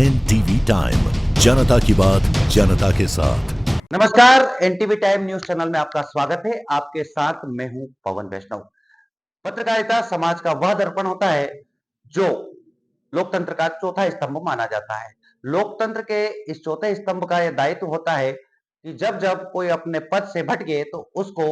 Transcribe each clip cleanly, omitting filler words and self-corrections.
NTV time, जनता की बात जनता के साथ। नमस्कार, एनटीवी टाइम न्यूज चैनल में आपका स्वागत है। आपके साथ मैं हूं पवन वैष्णव। पत्रकारिता समाज का वह दर्पण होता है जो लोकतंत्र का चौथा स्तंभ माना जाता है। लोकतंत्र के इस चौथे स्तंभ का यह दायित्व होता है कि जब जब कोई अपने पद से भटके तो उसको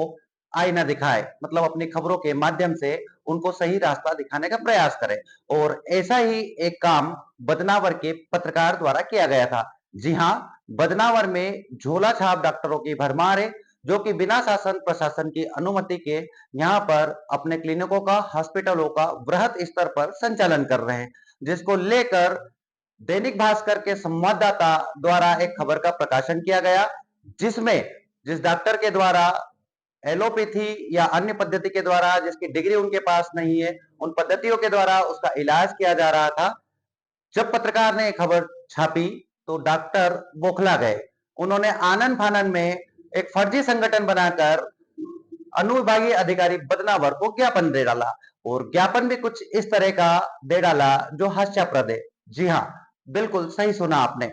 आईना दिखाए, मतलब अपनी खबरों के माध्यम से उनको सही रास्ता दिखाने का प्रयास करे। और ऐसा ही एक काम बदनावर के पत्रकार द्वारा किया गया था। जी हाँ, बदनावर में झोला छाप डॉक्टरों की भरमार है, जो कि बिना शासन प्रशासन की अनुमति के यहाँ पर अपने क्लिनिकों का, हॉस्पिटलों का वृहद स्तर पर संचालन कर रहे हैं, जिसको लेकर दैनिक भास्कर के संवाददाता द्वारा एक खबर का प्रकाशन किया गया, जिसमें जिस डॉक्टर के द्वारा एलोपैथी या अन्य पद्धति के द्वारा, जिसकी डिग्री उनके पास नहीं है, उन पद्धतियों के द्वारा उसका इलाज किया जा रहा था। जब पत्रकार ने खबर छापी तो डॉक्टर बौखला गए। उन्होंने आनन फानन में एक फर्जी संगठन बनाकर अनुविभागीय अधिकारी बदनावर को ज्ञापन दे डाला, और ज्ञापन भी कुछ इस तरह का दे डाला जो हास्यास्पद है। जी हाँ, बिल्कुल सही सुना आपने।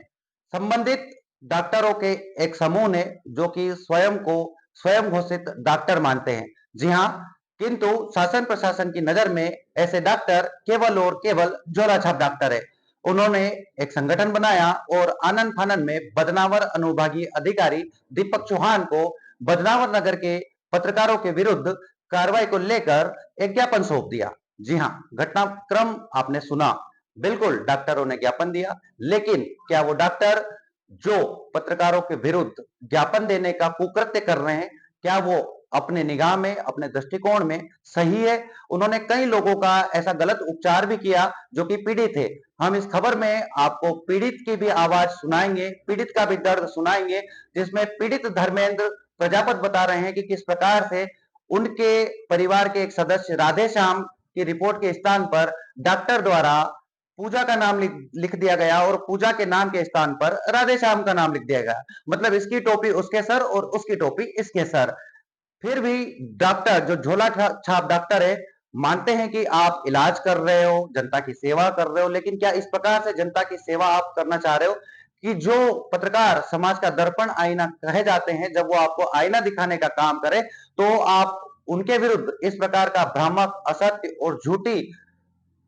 संबंधित डॉक्टरों के एक समूह ने, जो कि स्वयं को स्वयं घोषित डॉक्टर मानते हैं, जी हाँ, किंतु शासन प्रशासन की नजर में ऐसे डॉक्टर केवल और केवल झोला छाप डॉक्टर है। उन्होंने एक संगठन बनाया और आनन फानन में बदनावर अनुविभागीय अधिकारी दीपक चौहान को बदनावर नगर के पत्रकारों के विरुद्ध कार्रवाई को लेकर एक ज्ञापन सौंप दिया। जी हाँ, घटनाक्रम आपने सुना। बिल्कुल, डॉक्टरों ने ज्ञापन दिया, लेकिन क्या वो डॉक्टर जो पत्रकारों के विरुद्ध ज्ञापन देने का कुकृत्य कर रहे हैं, क्या वो अपने निगाह में, अपने दृष्टिकोण में सही है? उन्होंने कई लोगों का ऐसा गलत उपचार भी किया जो कि पीड़ित थे। हम इस खबर में आपको पीड़ित की भी आवाज सुनाएंगे, पीड़ित का भी दर्द सुनाएंगे, जिसमें पीड़ित धर्मेंद्र प्रजापत बता रहे हैं कि किस प्रकार से उनके परिवार के एक सदस्य राधेश्याम की रिपोर्ट के स्थान पर डॉक्टर द्वारा पूजा का नाम लिख दिया गया और पूजा के नाम के स्थान पर राधेश्याम का नाम लिख दिया गया। मतलब इसकी टोपी उसके सर और उसकी टोपी इसके सर। फिर भी डॉक्टर, जो झोला छाप डॉक्टर है, मानते हैं कि आप इलाज कर रहे हो, जनता की सेवा कर रहे हो, लेकिन क्या इस प्रकार से जनता की सेवा आप करना चाह रहे हो कि जो पत्रकार समाज का दर्पण आईना कहे जाते हैं, जब वो आपको आईना दिखाने का काम करे तो आप उनके विरुद्ध इस प्रकार का भ्रामक, असत्य और झूठी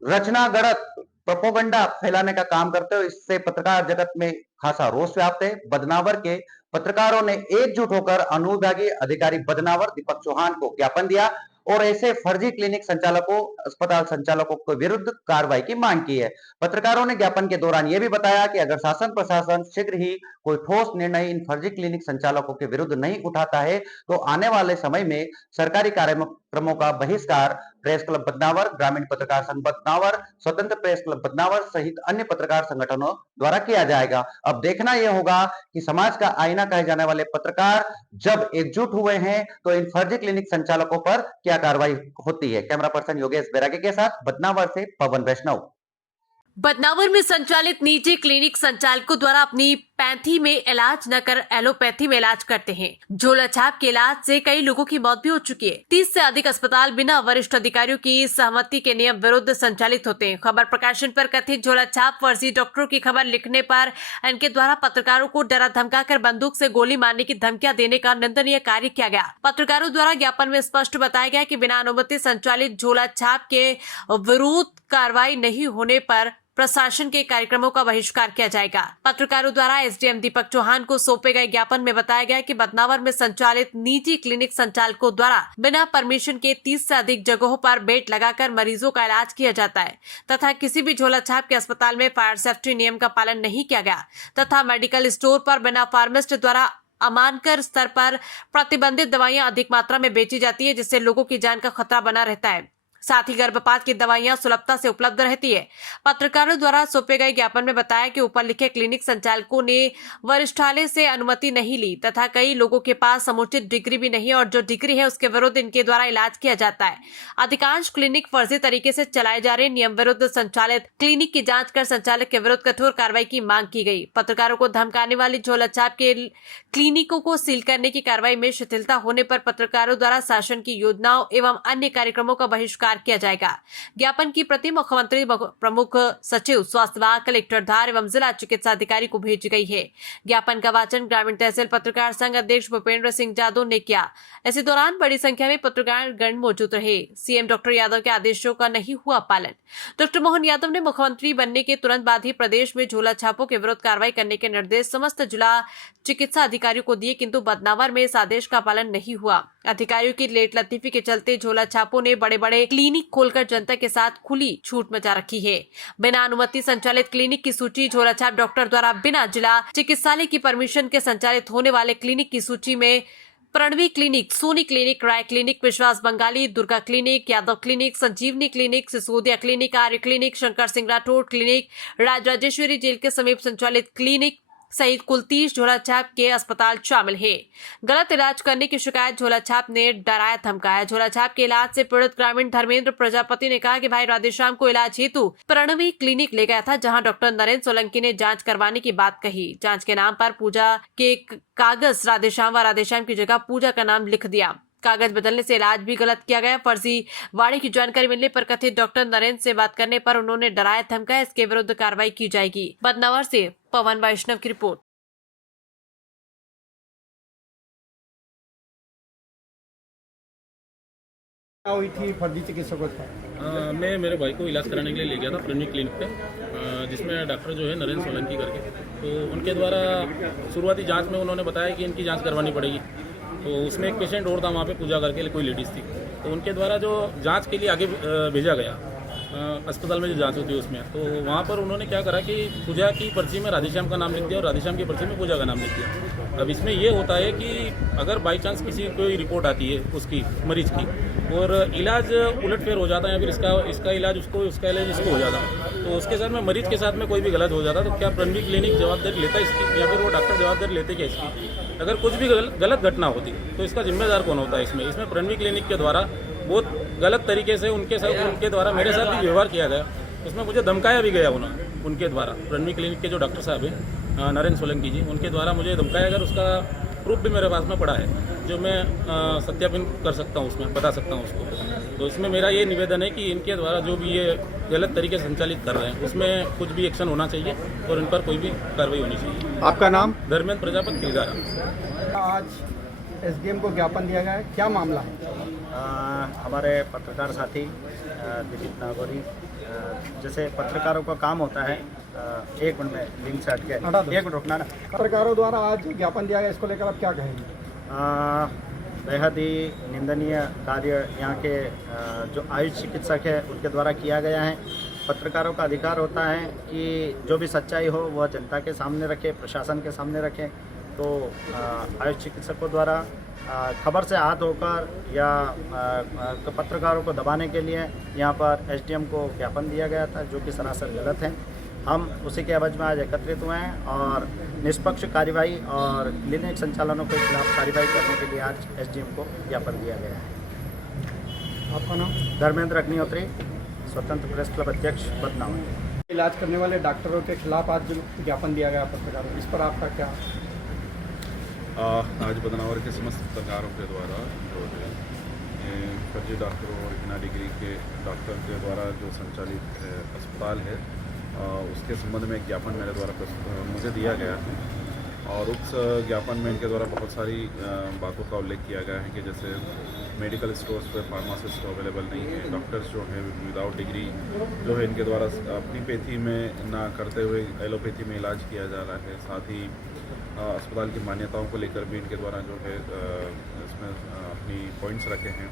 रचना गढ़त प्रोपोगंडा फैलाने का काम करते हो। इससे पत्रकार जगत में खासा रोष व्याप्त है। बदनावर के पत्रकारों ने एकजुट होकर अनुविभागीय अधिकारी बदनावर दीपक चौहान को ज्ञापन दिया और ऐसे फर्जी क्लिनिक संचालकों, अस्पताल संचालकों के विरुद्ध कार्रवाई की मांग की है। पत्रकारों ने ज्ञापन के दौरान यह भी बताया कि अगर शासन प्रशासन शीघ्र ही कोई ठोस निर्णय इन फर्जी क्लिनिक संचालकों के विरुद्ध नहीं उठाता है तो आने वाले समय में सरकारी कार्यक्रमों का बहिष्कार प्रेस क्लब बदनावर, ग्रामीण पत्रकार संघ बदनावर, स्वतंत्र प्रेस क्लब बदनावर सहित अन्य पत्रकार संगठनों द्वारा किया जाएगा। अब देखना यह होगा कि समाज का आईना कहे जाने वाले पत्रकार जब एकजुट हुए हैं तो इन फर्जी क्लिनिक संचालकों पर क्या कार्रवाई होती है। कैमरा पर्सन योगेश बैरागी के साथ बदनावर से पवन वैष्णव। बदनावर में संचालित निजी क्लिनिक संचालकों द्वारा अपनी पैथी में इलाज न कर एलोपैथी में इलाज करते हैं। झोला छाप के इलाज से कई लोगों की मौत भी हो चुकी है। 30 से अधिक अस्पताल बिना वरिष्ठ अधिकारियों की सहमति के नियम विरुद्ध संचालित होते हैं। खबर प्रकाशन पर कथित झोला छाप फर्जी डॉक्टरों की खबर लिखने पर इनके द्वारा पत्रकारों को डरा धमकाकर बंदूक से गोली मारने की धमकियां देने का निंदनीय कार्य किया गया। पत्रकारों द्वारा ज्ञापन में स्पष्ट बताया गया कि बिना अनुमति संचालित झोला छाप के विरुद्ध कार्रवाई नहीं होने पर प्रशासन के कार्यक्रमों का बहिष्कार किया जाएगा। पत्रकारों द्वारा एसडीएम दीपक चौहान को सौंपे गए ज्ञापन में बताया गया कि बदनावर में संचालित निजी क्लिनिक संचालकों द्वारा बिना परमिशन के 30 से अधिक जगहों पर बेड लगाकर मरीजों का इलाज किया जाता है तथा किसी भी झोला छाप के अस्पताल में फायर सेफ्टी नियम का पालन नहीं किया गया तथा मेडिकल स्टोर पर बिना फार्मासिस्ट द्वारा अमानकर स्तर पर प्रतिबंधित दवाइयां अधिक मात्रा में बेची जाती है, जिससे लोगों की जान का खतरा बना रहता है। साथ ही गर्भपात की दवाइयां सुलभता से उपलब्ध रहती है। पत्रकारों द्वारा सौंपे गए ज्ञापन में बताया कि ऊपर लिखे क्लिनिक संचालकों ने वरिष्ठालय से अनुमति नहीं ली तथा कई लोगों के पास समुचित डिग्री भी नहीं और जो डिग्री है उसके विरुद्ध इनके द्वारा इलाज किया जाता है। अधिकांश क्लिनिक फर्जी तरीके से चलाए जा रहे नियम विरुद्ध संचालित क्लिनिक की जाँच कर संचालक के विरुद्ध कठोर कार्रवाई की मांग की गई। पत्रकारों को धमकाने वाली झोला छाप के क्लिनिकों को सील करने की कार्रवाई में शिथिलता होने पर पत्रकारों द्वारा शासन की योजनाओं एवं अन्य कार्यक्रमों का बहिष्कार स्वीकार किया जाएगा। ज्ञापन की प्रति मुख्यमंत्री प्रमुख सचिव स्वास्थ्य विभाग, कलेक्टर धार एवं जिला चिकित्सा अधिकारी को भेजी गई है। ज्ञापन का वाचन ग्रामीण तहसील पत्रकार संघ अध्यक्ष भूपेंद्र सिंह यादव ने किया। इसी दौरान बड़ी संख्या में पत्रकार गण मौजूद रहे। सीएम डॉक्टर यादव के आदेशों का नहीं हुआ पालन। डॉक्टर मोहन यादव ने मुख्यमंत्री बनने के तुरंत बाद ही प्रदेश में झोला छापों के विरुद्ध कार्रवाई करने के निर्देश समस्त जिला चिकित्सा अधिकारियों को दिए, किंतु बदनावर में इस आदेश का पालन नहीं हुआ। अधिकारियों की लेट लतीफी के चलते झोला छापों ने बड़े बड़े क्लिनिक खोलकर जनता के साथ खुली छूट मचा रखी है। बिना अनुमति संचालित क्लिनिक की सूची, झोला छाप डॉक्टर द्वारा बिना जिला चिकित्सालय की परमिशन के संचालित होने वाले क्लिनिक की सूची में Pranavi clinic, Soni clinic, Rai clinic, Vishwas Bangali, Durga clinic, Yadav clinic, Sanjeevani clinic, Sisodia clinic, Arya clinic, Shankar Singh Rathore clinic, Rajrajeshwari jail के समीप संचालित क्लिनिक सहित कुल 30 झोला छाप के अस्पताल शामिल है। गलत इलाज करने की शिकायत झोला छाप ने डराया धमकाया। झोला छाप के इलाज से पीड़ित ग्रामीण धर्मेंद्र प्रजापति ने कहा कि भाई राधेश्याम को इलाज हेतु प्रणवी क्लिनिक ले गया था, जहां डॉक्टर नरेंद्र सोलंकी ने जांच करवाने की बात कही। जांच के नाम पर पूजा के कागज राधेश्याम व राधेश्याम की जगह पूजा का नाम लिख दिया। कागज बदलने से इलाज भी गलत किया गया। फर्जी वाड़े की जानकारी मिलने पर कथित डॉक्टर नरेंद्र से बात करने पर उन्होंने डराया धमकाया। इसके विरुद्ध कार्रवाई की जाएगी। बदनावर से पवन वैष्णव की रिपोर्ट। हुई थी फर्जी चिकित्सकों पर? मैं मेरे भाई को इलाज कराने के लिए ले गया था प्रणवी क्लिनिक पे, जिसमें डॉक्टर जो है नरेंद्र सोलंकी करके, तो उनके द्वारा शुरुआती जांच में उन्होंने बताया कि इनकी जांच करवानी पड़ेगी। तो उसमें एक पेशेंट और था वहाँ पे, पूजा करके कोई लेडीज़ थी, तो उनके द्वारा जो जांच के लिए आगे भेजा गया अस्पताल में जो जांच होती है उसमें, तो वहाँ पर उन्होंने क्या करा कि पूजा की पर्ची में राधेश्याम का नाम लिख दिया और राधेश्याम की पर्ची में पूजा का नाम लिख दिया। अब इसमें ये होता है कि अगर बाई चांस किसी कोई रिपोर्ट आती है उसकी मरीज की और इलाज उलटफेर हो जाता है या फिर इसका इलाज उसको, उसका इलाज इसको हो जाता है, तो उसके साथ में मरीज के साथ में कोई भी गलत हो जाता, तो क्या प्रणवी क्लिनिक जवाबदारी लेता है इसकी या फिर वो डॉक्टर जवाबदारी लेते क्या इसकी? अगर कुछ भी गलत घटना होती तो इसका जिम्मेदार कौन होता है? इसमें प्रणवी क्लिनिक के द्वारा बहुत गलत तरीके से उनके द्वारा मेरे साथ भी व्यवहार किया गया। उसमें मुझे धमकाया भी गया उनके द्वारा। प्रणवी क्लिनिक के जो डॉक्टर साहब हैं नरेंद्र सोलंकी जी, उनके द्वारा मुझे धमकाया गया। उसका प्रूफ भी मेरे पास में पड़ा है, जो मैं सत्यापन कर सकता हूँ, उसमें बता सकता हूँ उसको। तो इसमें मेरा ये निवेदन है कि इनके द्वारा जो भी ये गलत तरीके से संचालित कर रहे हैं उसमें कुछ भी एक्शन होना चाहिए और इन पर कोई भी कार्रवाई होनी चाहिए। आपका नाम? धर्मेंद्र प्रजापति किलगारा। आज एसडीएम को ज्ञापन दिया गया है, क्या मामला है? हमारे पत्रकार साथी दिलीप नागौरी, जैसे पत्रकारों का काम होता है, एक मिनट में लिंक से हट के एक मिनट रुकना ना। पत्रकारों द्वारा आज ज्ञापन दिया गया, इसको लेकर आप क्या कहेंगे? बेहद ही निंदनीय कार्य यहाँ के जो आयुष चिकित्सक है उनके द्वारा किया गया है। पत्रकारों का अधिकार होता है कि जो भी सच्चाई हो वह जनता के सामने रखे, प्रशासन के सामने रखे। तो आयुष चिकित्सकों द्वारा खबर से हाथ होकर या पत्रकारों को दबाने के लिए यहाँ पर एसडीएम को ज्ञापन दिया गया था, जो कि सरासर गलत है। हम उसी के एवज में आज एकत्रित हुए हैं और निष्पक्ष कार्यवाही और क्लिनिक संचालनों के खिलाफ कार्यवाही करने के लिए आज एसडीएम को ज्ञापन दिया गया है। आपका नाम? धर्मेंद्र अग्निहोत्री, स्वतंत्र प्रेस क्लब अध्यक्ष, बदनावर। इलाज करने वाले डॉक्टरों के खिलाफ आज जो ज्ञापन दिया गया पत्रकारों, इस पर आपका क्या? आज बदनावर के समस्त पत्रकारों के द्वारा जो है फर्जी डॉक्टरों और बिना डिग्री के डॉक्टर के द्वारा जो संचालित अस्पताल है उसके संबंध में एक ज्ञापन मेरे द्वारा मुझे दिया गया है और उस ज्ञापन में इनके द्वारा बहुत सारी बातों का उल्लेख किया गया है कि जैसे मेडिकल स्टोर्स पर फार्मासिस्ट अवेलेबल नहीं है, डॉक्टर्स जो है विदाउट डिग्री जो है इनके द्वारा अपनी पैथी में ना करते हुए एलोपैथी में इलाज किया जा रहा है। साथ ही अस्पताल की मान्यताओं को लेकर भी इनके द्वारा जो है इसमें अपनी पॉइंट्स रखे हैं।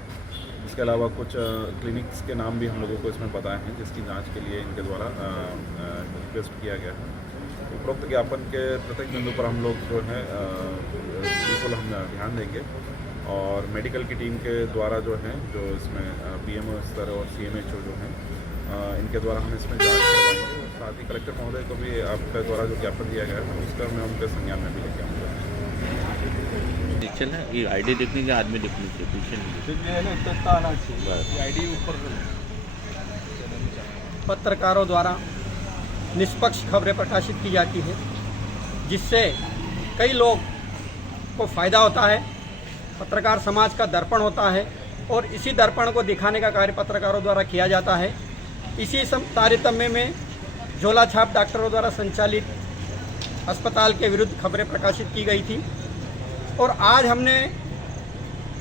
इसके अलावा कुछ क्लिनिक्स के नाम भी हम लोगों को इसमें बताए हैं जिसकी जांच के लिए इनके द्वारा रिक्वेस्ट किया गया है। उपरोक्त ज्ञापन के प्रत्येक बिंदु पर हम लोग जो है बिल्कुल हम ध्यान देंगे और मेडिकल की टीम के द्वारा जो है जो इसमें पीएमओ स्तर और सीएमएचओ जो है इनके द्वारा हम इसमें जांच करवाएंगे। साथ ही कलेक्टर महोदय को भी आपके द्वारा जो ज्ञापन दिया गया है उसका मैं उनके संज्ञान में भी लेके आऊँगा। चल ये आईडी देखने के आदमी देखने से पीछे आईडी ऊपर। पत्रकारों द्वारा निष्पक्ष खबरें प्रकाशित की जाती है जिससे कई लोग को फ़ायदा होता है। पत्रकार समाज का दर्पण होता है। और इसी दर्पण को दिखाने का कार्य पत्रकारों द्वारा किया जाता है। इसी तारतम्य में झोला छाप डॉक्टरों द्वारा संचालित अस्पताल के विरुद्ध खबरें प्रकाशित की गई थी और आज हमने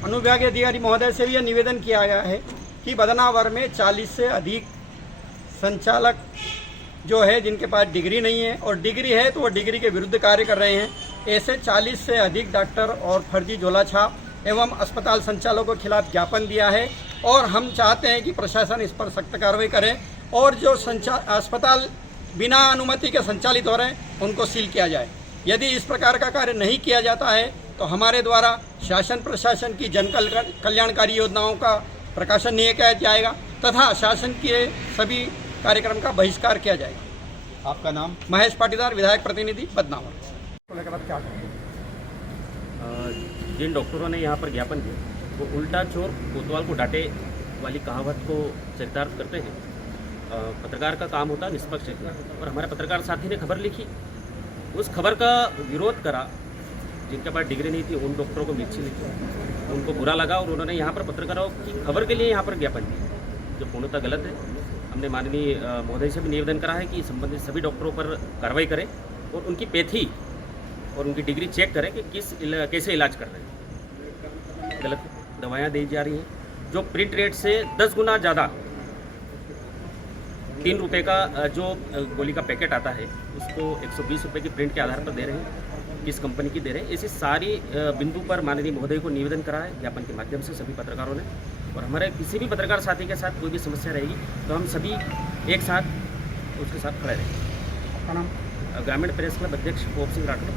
अनुविभागीय अधिकारी महोदय से भी यह निवेदन किया गया है कि बदनावर में 40 से अधिक संचालक जो है जिनके पास डिग्री नहीं है और डिग्री है तो वो डिग्री के विरुद्ध कार्य कर रहे हैं। ऐसे 40 से अधिक डॉक्टर और फर्जी झोला छाप एवं अस्पताल संचालकों के खिलाफ ज्ञापन दिया है और हम चाहते हैं कि प्रशासन इस पर सख्त कार्रवाई करे और जो अस्पताल बिना अनुमति के संचालित हो रहे हैं उनको सील किया जाए। यदि इस प्रकार का कार्य नहीं किया जाता है तो हमारे द्वारा शासन प्रशासन की जन कल्याणकारी योजनाओं का प्रकाशन नहीं किया जाएगा तथा शासन के सभी कार्यक्रम का बहिष्कार किया जाएगा। आपका नाम? महेश पाटीदार, विधायक प्रतिनिधि बदनावर। जिन डॉक्टरों ने यहाँ पर ज्ञापन दिया वो उल्टा चोर कोतवाल को डांटे वाली कहावत को चरितार्थ करते हैं। पत्रकार का काम होता है निष्पक्ष लिखना और हमारे पत्रकार साथी ने खबर लिखी, उस खबर का विरोध करा। जिनके पास डिग्री नहीं थी उन डॉक्टरों को मिर्ची लिखी, उनको बुरा लगा और उन्होंने यहाँ पर पत्रकारों की खबर के लिए यहाँ पर ज्ञापन दिया, जो पूर्णतः गलत है। हमने माननीय महोदय से भी निवेदन करा है कि संबंधित सभी डॉक्टरों पर कार्रवाई करें और उनकी पैथी और उनकी डिग्री चेक करें कि कैसे इलाज कर रहे हैं। गलत दवाएं दी जा रही हैं जो प्रिंट रेट से 10 गुना ज़्यादा, 3 रुपये का जो गोली का पैकेट आता है उसको 120 रुपये की प्रिंट के आधार पर दे रहे हैं, किस कंपनी की दे रहे हैं। ऐसी सारी बिंदु पर माननीय महोदय को निवेदन करा है ज्ञापन के माध्यम से सभी पत्रकारों ने। और हमारे किसी भी पत्रकार साथी के साथ कोई भी समस्या रहेगी तो हम सभी एक साथ उसके साथ खड़े रहेंगे। ग्रामीण प्रेस क्लब अध्यक्ष पोप सिंह राठौर।